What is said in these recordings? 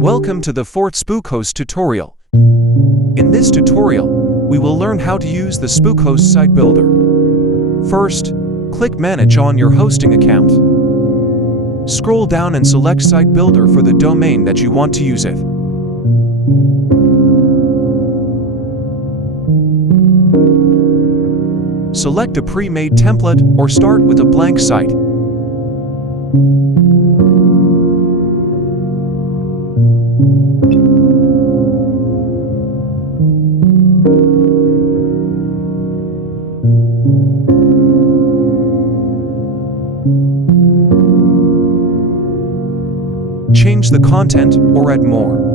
Welcome to the fourth Spookhost tutorial. In this tutorial, we will learn how to use the Spookhost Sitebuilder. First, click Manage on your hosting account. Scroll down and select Sitebuilder for the domain that you want to use it. Select a pre-made template or start with a blank site. Change the content or add more.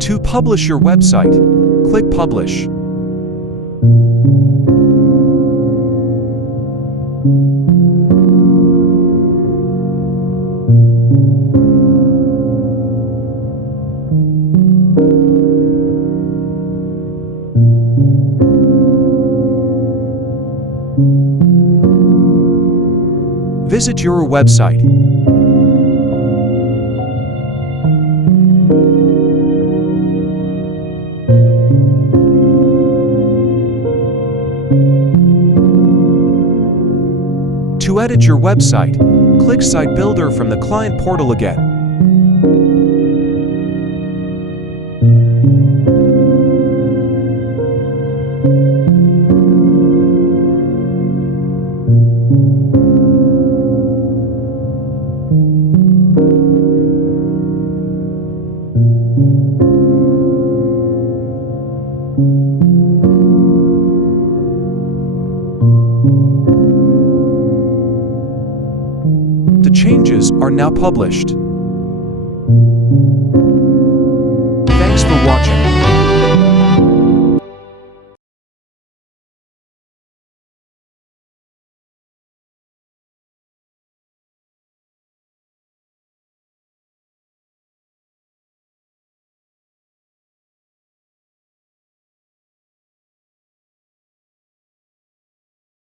To publish your website, click Publish. Visit your website. To edit your website, click Sitebuilder from the client portal again. The changes are now published.